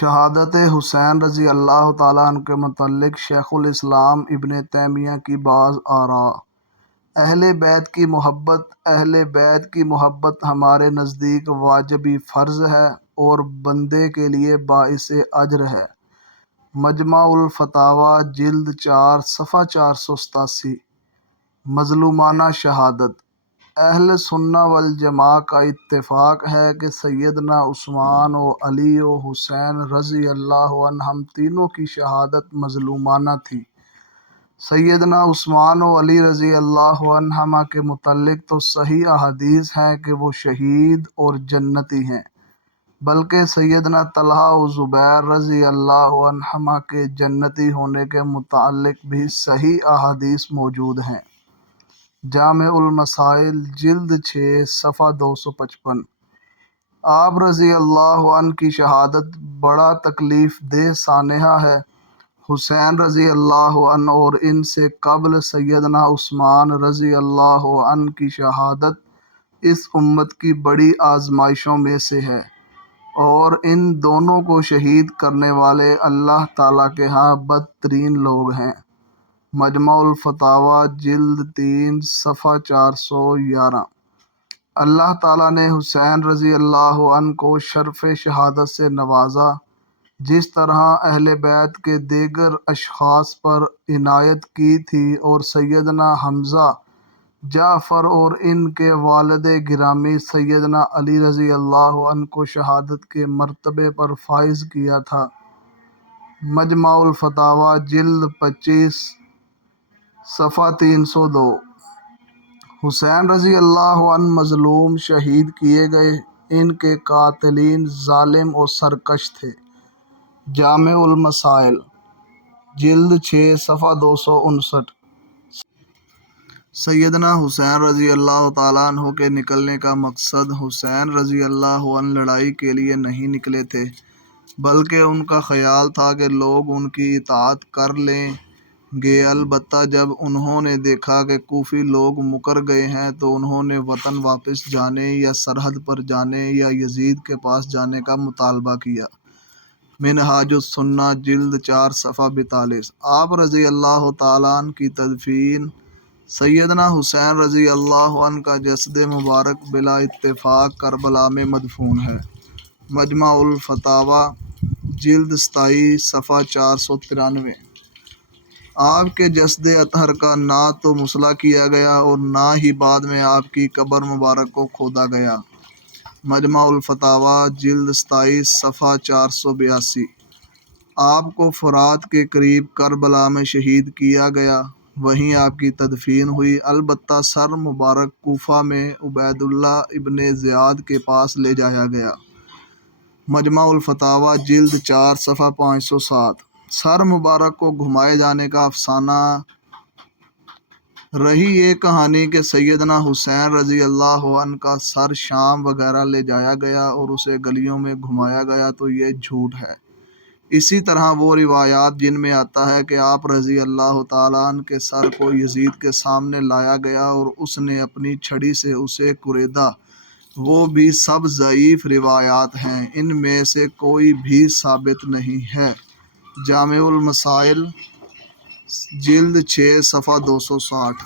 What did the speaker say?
شہادت حسین رضی اللہ تعالیٰ عنہ کے متعلق شیخ الاسلام ابن تیمیہ کی بعض آراء۔ اہل بیت کی محبت ہمارے نزدیک واجبی فرض ہے اور بندے کے لیے باعث اجر ہے۔ مجمع الفتاویٰ جلد 4 صفحہ 487۔ مظلومانہ شہادت۔ اہل سنہ والجماعہ کا اتفاق ہے کہ سیدنا عثمان و علی و حسین رضی اللہ عنہم تینوں کی شہادت مظلومانہ تھی۔ سیدنا عثمان و علی رضی اللہ عنہما کے متعلق تو صحیح احادیث ہیں کہ وہ شہید اور جنتی ہیں، بلکہ سیدنا طلحہ و زبیر رضی اللہ عنہما کے جنتی ہونے کے متعلق بھی صحیح احادیث موجود ہیں۔ جامع المسائل جلد 6 صفحہ 255۔ آپ رضی اللہ عنہ کی شہادت بڑا تکلیف دہ سانحہ ہے۔ حسین رضی اللہ عنہ اور ان سے قبل سیدنا عثمان رضی اللہ عنہ کی شہادت اس امت کی بڑی آزمائشوں میں سے ہے، اور ان دونوں کو شہید کرنے والے اللہ تعالیٰ کے ہاں بدترین لوگ ہیں۔ مجمع الفتاویٰ جلد 3 صفحہ 411۔ اللہ تعالیٰ نے حسین رضی اللہ عنہ کو شرف شہادت سے نوازا، جس طرح اہل بیت کے دیگر اشخاص پر عنایت کی تھی، اور سیدنا حمزہ، جعفر اور ان کے والد گرامی سیدنا علی رضی اللہ عنہ کو شہادت کے مرتبے پر فائز کیا تھا۔ مجمع الفتاویٰ جلد 25 صفحہ 302۔ حسین رضی اللہ عنہ مظلوم شہید کیے گئے، ان کے قاتلین ظالم و سرکش تھے۔ جامع المسائل جلد 6 صفحہ 259۔ سیدنا حسین رضی اللہ تعالیٰ عنہ کے نکلنے کا مقصد حسین رضی اللہ عنہ لڑائی کے لیے نہیں نکلے تھے، بلکہ ان کا خیال تھا کہ لوگ ان کی اطاعت کر لیں گے۔ البتہ جب انہوں نے دیکھا کہ کوفی لوگ مکر گئے ہیں تو انہوں نے وطن واپس جانے یا سرحد پر جانے یا یزید کے پاس جانے کا مطالبہ کیا۔ منہاج السنہ جلد 4 صفحہ 42۔ آپ رضی اللہ تعالیٰ عنہ کی تدفین۔ سیدنا حسین رضی اللہ عنہ کا جسد مبارک بلا اتفاق کربلا میں مدفون ہے۔ مجمع الفتاویٰ جلد 27 صفحہ 493۔ آپ کے جسد اطہر کا نہ تو مصلح کیا گیا اور نہ ہی بعد میں آپ کی قبر مبارک کو کھودا گیا۔ مجمع الفتاویٰ جلد 27 صفحہ 482۔ آپ کو فرات کے قریب کربلا میں شہید کیا گیا، وہیں آپ کی تدفین ہوئی۔ البتہ سر مبارک کوفہ میں عبید اللہ ابن زیاد کے پاس لے جایا گیا۔ مجمع الفتاویٰ جلد 4 صفحہ 507۔ سر مبارک کو گھمائے جانے کا افسانہ۔ رہی یہ کہانی کہ سیدنا حسین رضی اللہ عنہ کا سر شام وغیرہ لے جایا گیا اور اسے گلیوں میں گھمایا گیا، تو یہ جھوٹ ہے۔ اسی طرح وہ روایات جن میں آتا ہے کہ آپ رضی اللہ تعالیٰ عنہ کے سر کو یزید کے سامنے لایا گیا اور اس نے اپنی چھڑی سے اسے کریدا، وہ بھی سب ضعیف روایات ہیں، ان میں سے کوئی بھی ثابت نہیں ہے۔ جامع المسائل جلد 6 صفحہ 260۔